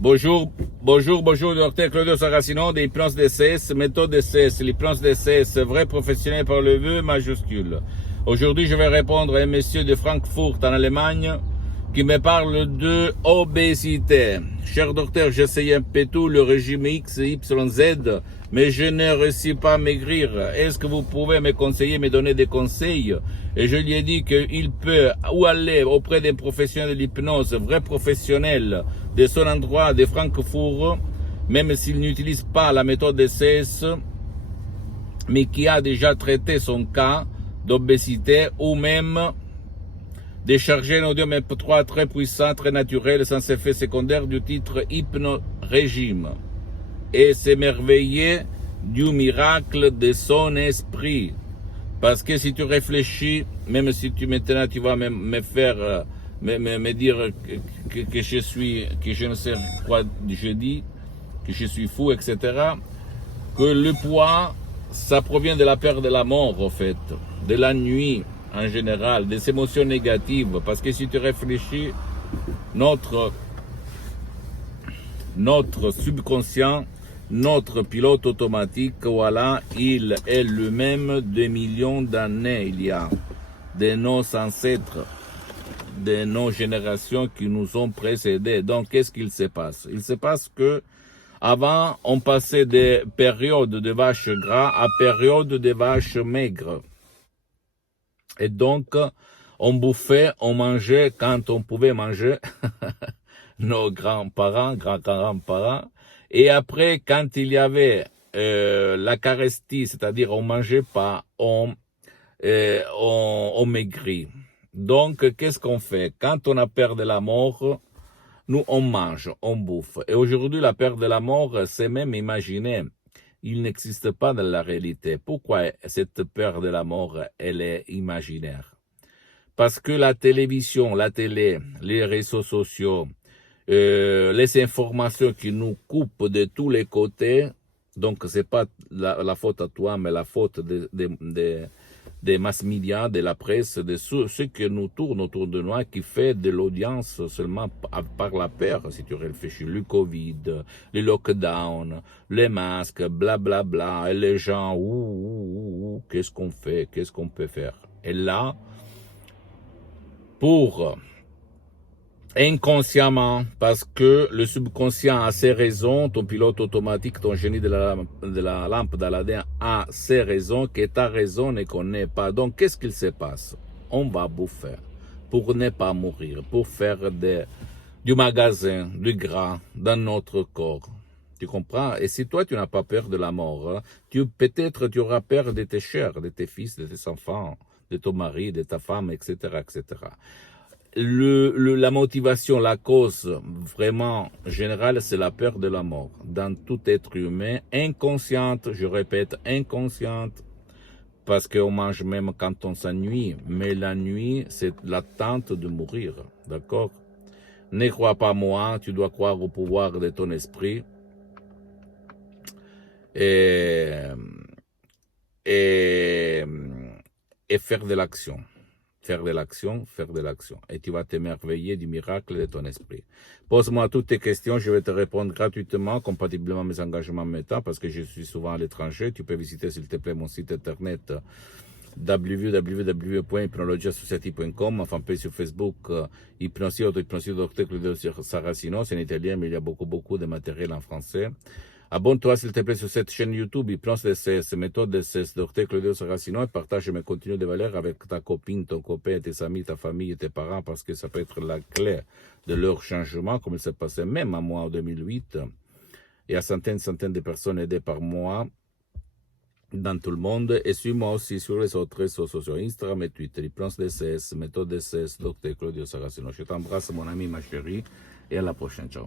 Bonjour, docteur Claudio Saracino des hypnoses DCS, méthode DCS, l'hypnose DCS, vrai professionnel par le vœu majuscule. Aujourd'hui, je vais répondre à un monsieur de Francfort en Allemagne qui me parle de obésité. Cher docteur, j'essaye un peu tout, le régime X, Y, Z, mais je ne réussis pas à maigrir. Est-ce que vous pouvez me conseiller, me donner des conseils? Et je lui ai dit qu'il peut ou aller auprès d'un professionnel de l'hypnose, vrai professionnel de son endroit de Francfort, même s'il n'utilise pas la méthode DCS, mais qui a déjà traité son cas d'obésité ou même décharger un audio MP3 très puissant, très naturel, sans effet secondaire du titre Hypno-Régime et s'émerveiller du miracle de son esprit. Parce que si tu réfléchis, même si maintenant tu vas me faire, me dire que je ne sais quoi je dis, que je suis fou, etc., que le poids, ça provient de la peur de la mort, en fait, de la nuit, en général, des émotions négatives, parce que si tu réfléchis, notre subconscient, notre pilote automatique, voilà, il est le même des millions d'années, il y a de nos ancêtres, de nos générations qui nous ont précédés. Donc, qu'est-ce qu'il se passe? Il se passe que avant, on passait des périodes de vaches gras à périodes de vaches maigres. Et donc, on bouffait, on mangeait quand on pouvait manger, nos grands-grands-parents. Et après, quand il y avait la carestie, c'est-à-dire on mangeait pas, on maigrit. Donc, qu'est-ce qu'on fait? Quand on a peur de la mort, nous, on mange, on bouffe. Et aujourd'hui, la peur de la mort, c'est même imaginé. Il n'existe pas dans la réalité. Pourquoi cette peur de la mort, elle est imaginaire? Parce que la télévision, la télé, les réseaux sociaux, les informations qui nous coupent de tous les côtés, donc c'est pas la faute à toi, mais la faute des mass médias, de la presse, de ceux qui nous tournent autour de nous, qui fait de l'audience seulement par la peur, si tu réfléchis, le Covid, les lockdowns, les masques, blablabla, bla, bla, et les gens, qu'est-ce qu'on fait, qu'est-ce qu'on peut faire? Et là, pour inconsciemment, parce que le subconscient a ses raisons, ton pilote automatique, ton génie de la lampe d'Aladin a ses raisons que ta raison ne connaît pas. Donc, qu'est-ce qu'il se passe? On va bouffer pour ne pas mourir, pour faire du magasin, du gras dans notre corps. Tu comprends? Et si toi, tu n'as pas peur de la mort, peut-être tu auras peur de tes chers, de tes fils, de tes enfants, de ton mari, de ta femme, etc., etc. La motivation, la cause vraiment générale, c'est la peur de la mort. Dans tout être humain, inconsciente, je répète, inconsciente, parce qu'on mange même quand on s'ennuie. Mais la nuit, c'est l'attente de mourir, d'accord? Ne crois pas moi, tu dois croire au pouvoir de ton esprit. Et faire de l'action. Faire de l'action. Et tu vas t'émerveiller du miracle de ton esprit. Pose-moi toutes tes questions, je vais te répondre gratuitement, compatiblement à mes engagements maintenant, parce que je suis souvent à l'étranger. Tu peux visiter, s'il te plaît, mon site internet www.hypnologiassociative.com, enfin page sur Facebook, Hypnosie Docteur Claudio Saracino, c'est en italien, mais il y a beaucoup de matériel en français. Abonne-toi s'il te plaît sur cette chaîne YouTube, Hypnose DCS, méthode DCS, Docteur Claudio Saracino, et partage mes contenus de valeur avec ta copine, ton copain, tes amis, ta famille et tes parents, parce que ça peut être la clé de leur changement, comme il s'est passé même à moi en 2008. Il y a centaines de personnes aidées par moi dans tout le monde. Et suis-moi aussi sur les autres réseaux sociaux, Instagram et Twitter, Hypnose DCS, méthode DCS, Docteur Claudio Saracino. Je t'embrasse, mon ami, ma chérie, et à la prochaine. Ciao.